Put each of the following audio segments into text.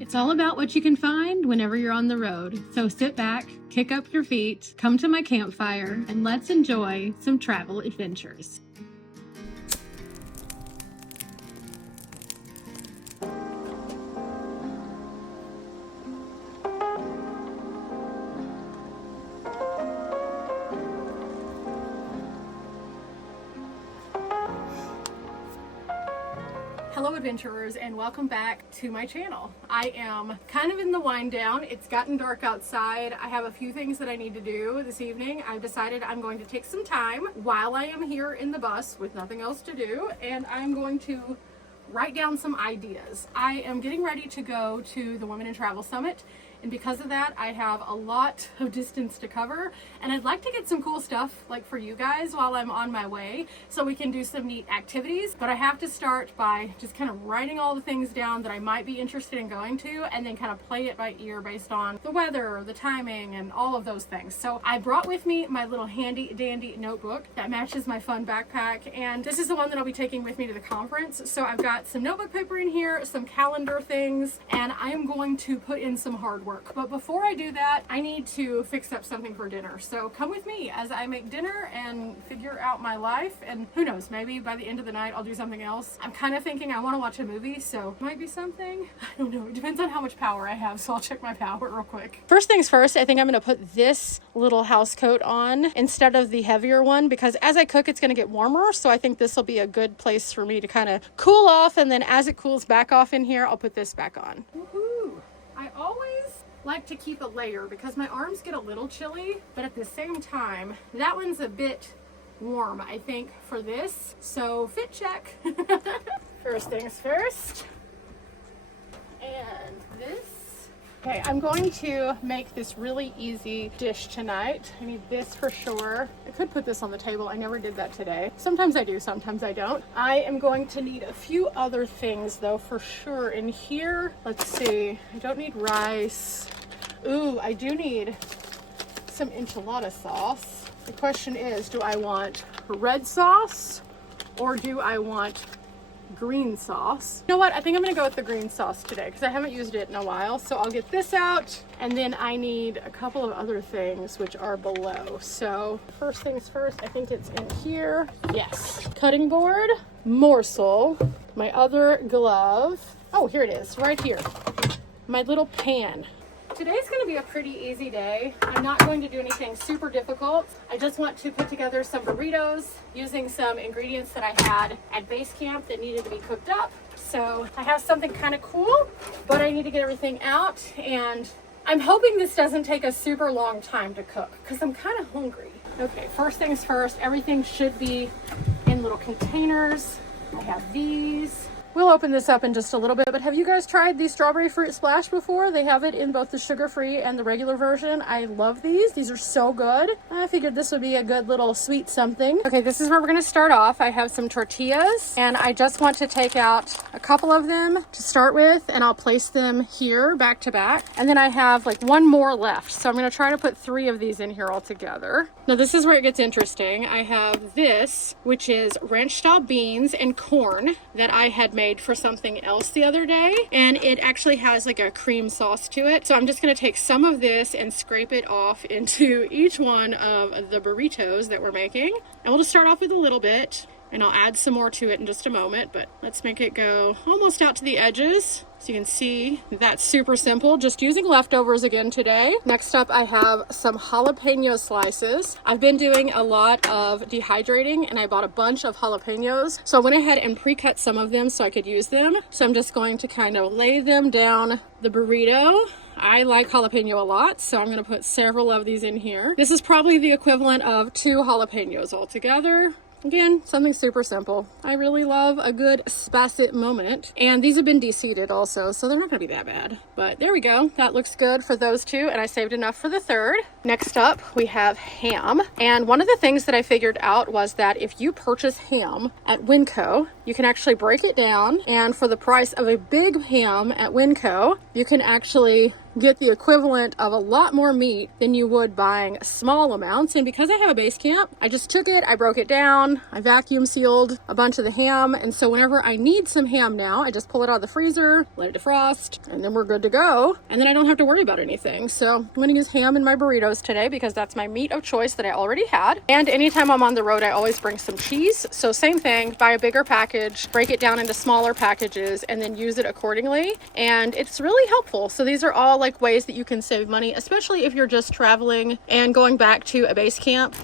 It's all about what you can find whenever you're on the road. So sit back, kick up your feet, come to my campfire, and let's enjoy some travel adventures. Hello adventurers, and welcome back to my channel. I am kind of in the wind down. It's gotten dark outside. I have a few things that I need to do this evening. I've decided I'm going to take some time while I am here in the bus with nothing else to do, and I'm going to write down some ideas. I am getting ready to go to the Women in Travel Summit, and because of that I have a lot of distance to cover, and I'd like to get some cool stuff like for you guys while I'm on my way so we can do some neat activities. But I have to start by just kind of writing all the things down that I might be interested in going to, and then kind of play it by ear based on the weather, the timing, and all of those things. So I brought with me my little handy dandy notebook that matches my fun backpack, and this is the one that I'll be taking with me to the conference. So I've got some notebook paper in here, some calendar things, and I am going to put in some hard work. But before I do that, I need to fix up something for dinner. So come with me as I make dinner and figure out my life, and who knows, maybe by the end of the night I'll do something else. I'm kind of thinking I want to watch a movie, so might be something. I don't know, it depends on how much power I have, so I'll check my power real quick. First things first, I think I'm going to put this little house coat on instead of the heavier one, because as I cook it's going to get warmer, so I think this will be a good place for me to kind of cool off, and then as it cools back off in here, I'll put this back on. Woohoo! I always like to keep a layer because my arms get a little chilly, but at the same time, that one's a bit warm, I think, for this. So fit check. First things first. And this. Okay, I'm going to make this really easy dish tonight. I need this for sure. I could put this on the table. I never did that today. Sometimes I do, sometimes I don't. I am going to need a few other things though for sure in here. Let's see. I don't need rice. Ooh, I do need some enchilada sauce. The question is, do I want red sauce or do I want green sauce? You know what? I think I'm gonna go with the green sauce today because I haven't used it in a while. So I'll get this out, and then I need a couple of other things which are below. So first things first, I think it's in here. Yes. Cutting board, morsel, my other glove. Oh, here it is, right here. My little pan. Today's going to be a pretty easy day. I'm not going to do anything super difficult. I just want to put together some burritos using some ingredients that I had at base camp that needed to be cooked up. So I have something kind of cool, but I need to get everything out, and I'm hoping this doesn't take a super long time to cook because I'm kind of hungry. Okay, first things first, everything should be in little containers. I have these. We'll open this up in just a little bit, but have you guys tried the strawberry fruit splash before? They have it in both the sugar-free and the regular version. I love these. These are so good. I figured this would be a good little sweet something. Okay, this is where we're gonna start off. I have some tortillas, and I just want to take out a couple of them to start with, and I'll place them here back to back. And then I have like one more left. So I'm gonna try to put 3 of these in here all together. Now this is where it gets interesting. I have this, which is ranch-style beans and corn that I had made for something else the other day, and it actually has like a cream sauce to it. So I'm just going to take some of this and scrape it off into each one of the burritos that we're making, and we'll just start off with a little bit, and I'll add some more to it in just a moment, but let's make it go almost out to the edges. So you can see that's super simple, just using leftovers again today. Next up, I have some jalapeno slices. I've been doing a lot of dehydrating, and I bought a bunch of jalapenos. So I went ahead and pre-cut some of them so I could use them. So I'm just going to kind of lay them down the burrito. I like jalapeno a lot, so I'm gonna put several of these in here. This is probably the equivalent of 2 jalapenos altogether. Again, something super simple. I really love a good spacet moment. And these have been de-seeded also, so they're not gonna be that bad. But there we go. That looks good for those 2, and I saved enough for the 3rd. Next up, we have ham. And one of the things that I figured out was that if you purchase ham at Winco, you can actually break it down, and for the price of a big ham at Winco, you can actually get the equivalent of a lot more meat than you would buying small amounts. And because I have a base camp, I just took it, I broke it down, I vacuum sealed a bunch of the ham. And so whenever I need some ham now, I just pull it out of the freezer, let it defrost, and then we're good to go. And then I don't have to worry about anything. So I'm going to use ham in my burritos today because that's my meat of choice that I already had. And anytime I'm on the road, I always bring some cheese. So same thing, buy a bigger package, break it down into smaller packages, and then use it accordingly. And it's really helpful. So these are all like ways that you can save money, especially if you're just traveling and going back to a base camp.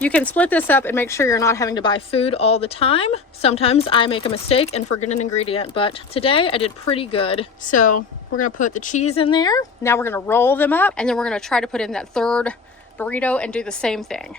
You can split this up and make sure you're not having to buy food all the time. Sometimes I make a mistake and forget an ingredient, but today I did pretty good. So we're gonna put the cheese in there. Now we're gonna roll them up, and then we're gonna try to put in that third burrito and do the same thing.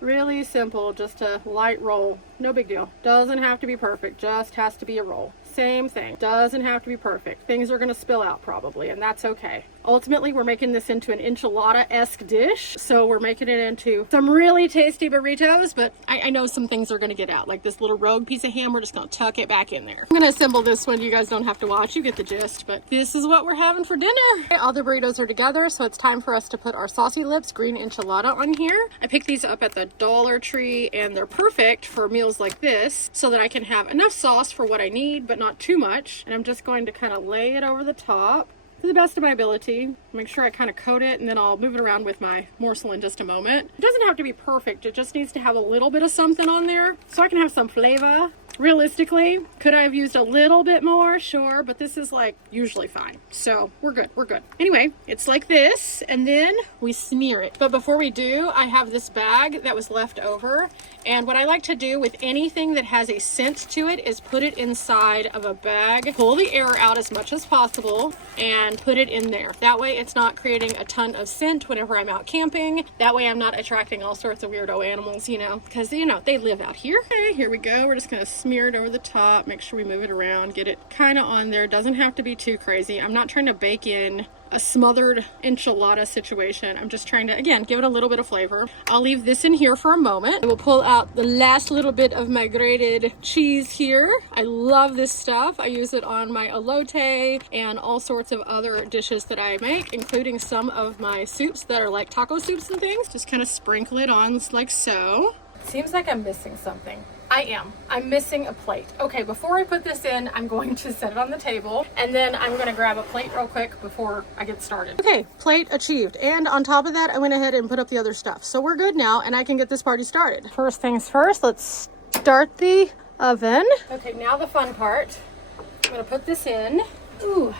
Really simple, just a light roll. No big deal. Doesn't have to be perfect, just has to be a roll. Same thing, doesn't have to be perfect. Things are gonna spill out probably, and that's okay. Ultimately, we're making this into an enchilada-esque dish. So we're making it into some really tasty burritos, but I know some things are gonna get out. Like this little rogue piece of ham, we're just gonna tuck it back in there. I'm gonna assemble this one. You guys don't have to watch, you get the gist, but this is what we're having for dinner. Okay, all the burritos are together, so it's time for us to put our Saucy Lips green enchilada on here. I picked these up at the Dollar Tree, and they're perfect for meals like this so that I can have enough sauce for what I need, but not too much. And I'm just going to kind of lay it over the top to the best of my ability. Make sure I kind of coat it, and then I'll move it around with my morsel in just a moment. It doesn't have to be perfect. It just needs to have a little bit of something on there so I can have some flavor. Realistically, could I have used a little bit more? Sure, but this is like usually fine. So we're good, we're good. Anyway, it's like this, and then we smear it. But before we do, I have this bag that was left over. And what I like to do with anything that has a scent to it is put it inside of a bag, pull the air out as much as possible, and put it in there. That way it's not creating a ton of scent whenever I'm out camping. That way I'm not attracting all sorts of weirdo animals, you know, because, you know, they live out here. Okay, here we go. We're just going to smear it over the top. Make sure we move it around, get it kind of on there. Doesn't have to be too crazy. I'm not trying to bake in a smothered enchilada situation. I'm just trying to, again, give it a little bit of flavor. I'll leave this in here for a moment. I will pull out the last little bit of my grated cheese here. I love this stuff. I use it on my elote and all sorts of other dishes that I make, including some of my soups that are like taco soups and things. Just kind of sprinkle it on like so. Seems like I'm missing something. I am. I'm missing a plate. Okay, before I put this in, I'm going to set it on the table, and then I'm going to grab a plate real quick before I get started. Okay, plate achieved. And on top of that, I went ahead and put up the other stuff. So we're good now, and I can get this party started. First things first, let's start the oven. Okay, now the fun part. I'm going to put this in. Ooh.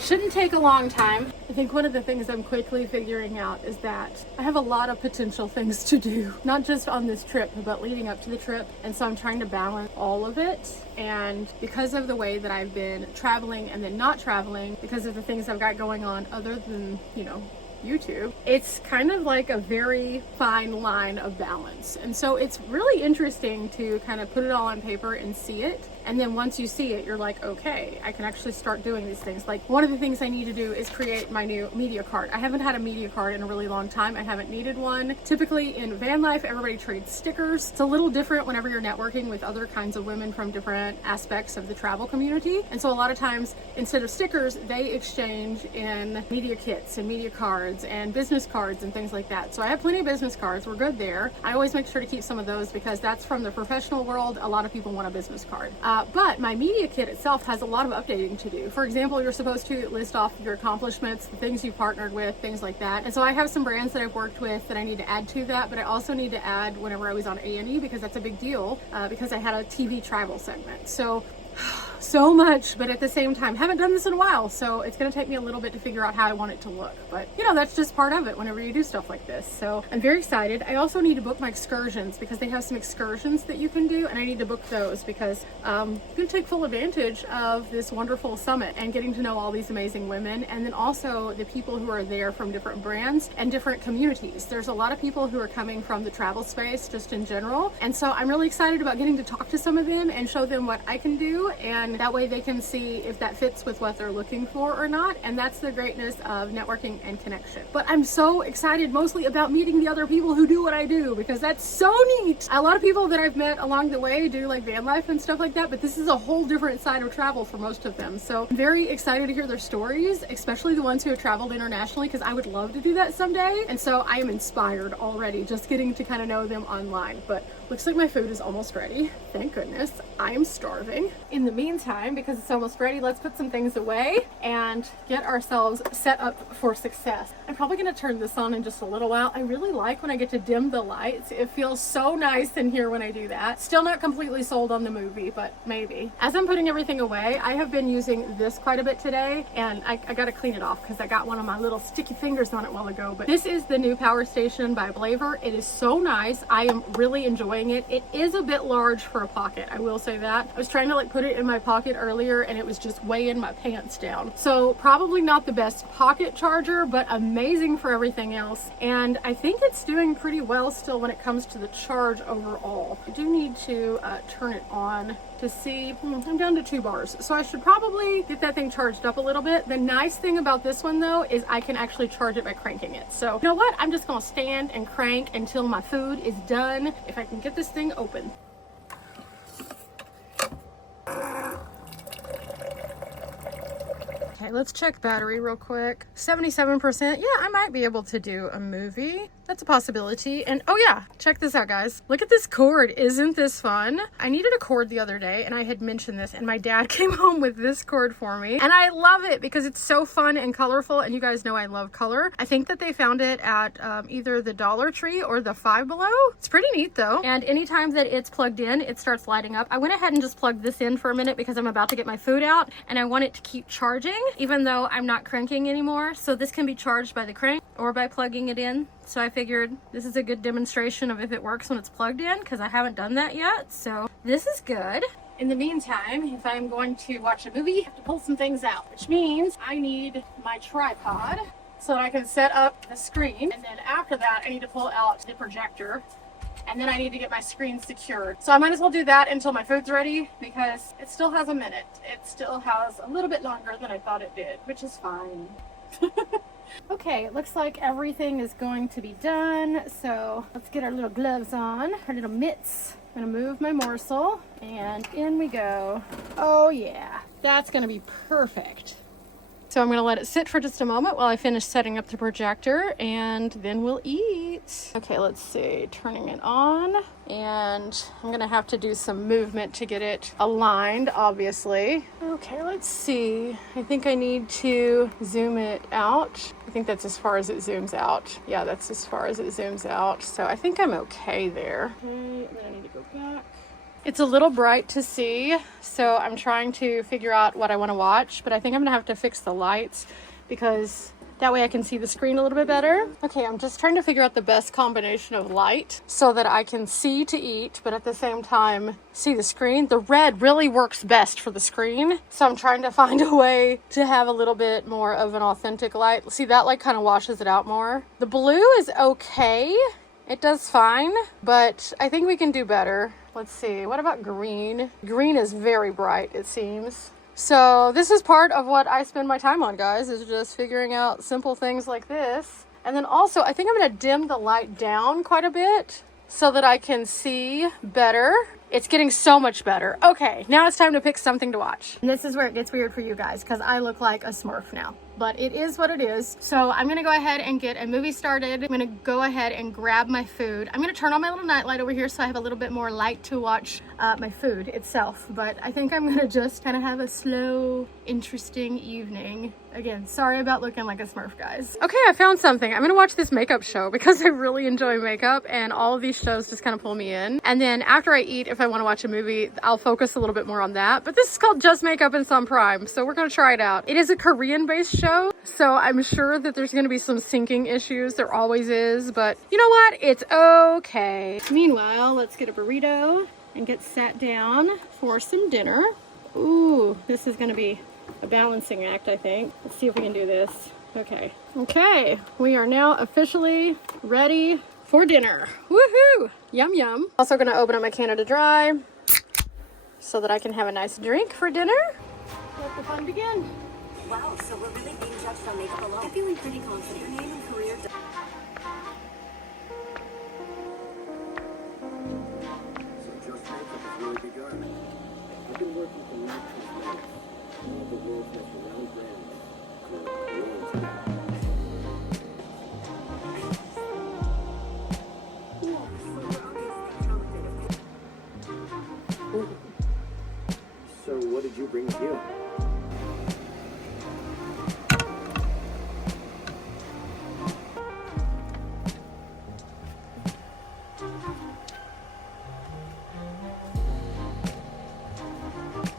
Shouldn't take a long time. I think one of the things I'm quickly figuring out is that I have a lot of potential things to do, not just on this trip, but leading up to the trip. And so I'm trying to balance all of it. And because of the way that I've been traveling and then not traveling, because of the things I've got going on other than, you know, YouTube, it's kind of like a very fine line of balance. And so it's really interesting to kind of put it all on paper and see it. And then once you see it, you're like, okay, I can actually start doing these things. Like one of the things I need to do is create my new media card. I haven't had a media card in a really long time. I haven't needed one. Typically in van life, everybody trades stickers. It's a little different whenever you're networking with other kinds of women from different aspects of the travel community. And so a lot of times, instead of stickers, they exchange in media kits and media cards and business cards and things like that. So I have plenty of business cards. We're good there. I always make sure to keep some of those because that's from the professional world. A lot of people want a business card. But my media kit itself has a lot of updating to do. For example, you're supposed to list off your accomplishments, the things you've partnered with, things like that. And so I have some brands that I've worked with that I need to add to that, but I also need to add whenever I was on A&E because that's a big deal because I had a TV travel segment. So much, but at the same time, haven't done this in a while, so it's going to take me a little bit to figure out how I want it to look. But you know, that's just part of it whenever you do stuff like this. So I'm very excited. I also need to book my excursions because they have some excursions that you can do, and I need to book those because I'm going to take full advantage of this wonderful summit and getting to know all these amazing women, and then also the people who are there from different brands and different communities. There's a lot of people who are coming from the travel space just in general, and so I'm really excited about getting to talk to some of them and show them what I can do and and that way they can see if that fits with what they're looking for or not. And that's the greatness of networking and connection. But I'm so excited mostly about meeting the other people who do what I do, because that's so neat. A lot of people that I've met along the way do like van life and stuff like that, but this is a whole different side of travel for most of them. So I'm very excited to hear their stories, especially the ones who have traveled internationally, because I would love to do that someday. And so I am inspired already just getting to kind of know them online. But looks like my food is almost ready. Thank goodness. I am starving. In the meantime, because it's almost ready, let's put some things away and get ourselves set up for success. I'm probably going to turn this on in just a little while. I really like when I get to dim the lights. It feels so nice in here when I do that. Still not completely sold on the movie, but maybe. As I'm putting everything away, I have been using this quite a bit today, and I got to clean it off because I got one of my little sticky fingers on it a while ago. But this is the new Power Station by Blaver. It is so nice. I am really enjoying it. It is a bit large for a pocket, I will say that. I was trying to like put it in my pocket earlier and it was just weighing my pants down. So probably not the best pocket charger, but amazing for everything else. And I think it's doing pretty well still when it comes to the charge overall. I do need to turn it on to see. I'm down to 2 bars, so I should probably get that thing charged up a little bit. The nice thing about this one though is I can actually charge it by cranking it. So you know what, I'm just gonna stand and crank until my food is done, if I can get this thing open. Okay, let's check battery real quick. 77%. Yeah, I might be able to do a movie. That's a possibility. And oh yeah, check this out, guys. Look at this cord. Isn't this fun? I needed a cord the other day and I had mentioned this, and my dad came home with this cord for me. And I love it because it's so fun and colorful, and you guys know I love color. I think that they found it at either the Dollar Tree or the Five Below. It's pretty neat though. And anytime that it's plugged in, it starts lighting up. I went ahead and just plugged this in for a minute because I'm about to get my food out and I want it to keep charging even though I'm not cranking anymore. So this can be charged by the crank or by plugging it in. So I figured this is a good demonstration of if it works when it's plugged in, because I haven't done that yet. So this is good. In the meantime, if I'm going to watch a movie, I have to pull some things out, which means I need my tripod so that I can set up the screen. And then after that, I need to pull out the projector. And then I need to get my screen secured. So I might as well do that until my food's ready, because it still has a minute. It still has a little bit longer than I thought it did, which is fine. Okay, it looks like everything is going to be done. So let's get our little gloves on, our little mitts. I'm gonna move my morsel and in we go. Oh yeah, that's gonna be perfect. So I'm gonna let it sit for just a moment while I finish setting up the projector, and then we'll eat. Okay, let's see, turning it on. And I'm gonna have to do some movement to get it aligned, obviously. Okay, let's see. I think I need to zoom it out. I think that's as far as it zooms out. Yeah, that's as far as it zooms out. So I think I'm okay there. And then I need to go back. It's a little bright to see, so I'm trying to figure out what I want to watch, but I think I'm gonna have to fix the lights because that way I can see the screen a little bit better. Okay, I'm just trying to figure out the best combination of light so that I can see to eat, but at the same time see the screen. The red really works best for the screen, so I'm trying to find a way to have a little bit more of an authentic light. See, that light kind of washes it out more. The blue is okay. It does fine, but I think we can do better. Let's see, what about green? Green is very bright, it seems. So this is part of what I spend my time on, guys, is just figuring out simple things like this. And then also, I think I'm gonna dim the light down quite a bit so that I can see better. It's getting so much better. Okay, now it's time to pick something to watch. And this is where it gets weird for you guys, because I look like a Smurf now. But it is what it is. So I'm gonna go ahead and get a movie started. I'm gonna go ahead and grab my food. I'm gonna turn on my little night light over here so I have a little bit more light to watch my food itself. But I think I'm gonna just kind of have a slow, interesting evening. Again, sorry about looking like a Smurf, guys. Okay, I found something. I'm gonna watch this makeup show because I really enjoy makeup, and all of these shows just kind of pull me in. And then after I eat, if I want to watch a movie, I'll focus a little bit more on that. But this is called Just Makeup and Some Prime, so we're gonna try it out. It is a Korean-based show, so I'm sure that there's gonna be some syncing issues. There always is, but you know what? It's okay. Meanwhile, let's get a burrito and get sat down for some dinner. Ooh, this is gonna be a balancing act, I think. Let's see if we can do this. Okay. Okay, we are now officially ready for dinner. Woohoo! Yum yum. Also gonna open up my Canada Dry. so that I can have a nice drink for dinner. Let the fun begin. Wow, so we're really being judged on makeup alone. I'm feeling pretty confident. Your name and career. So just makeup has really begun. I've been working for months with Vanlife, one of the world's most renowned brands, called Royalty. So what did you bring with you?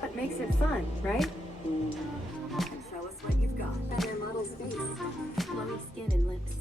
What makes it fun, right? And show us what you've got. And their model's face, glowing skin and lips.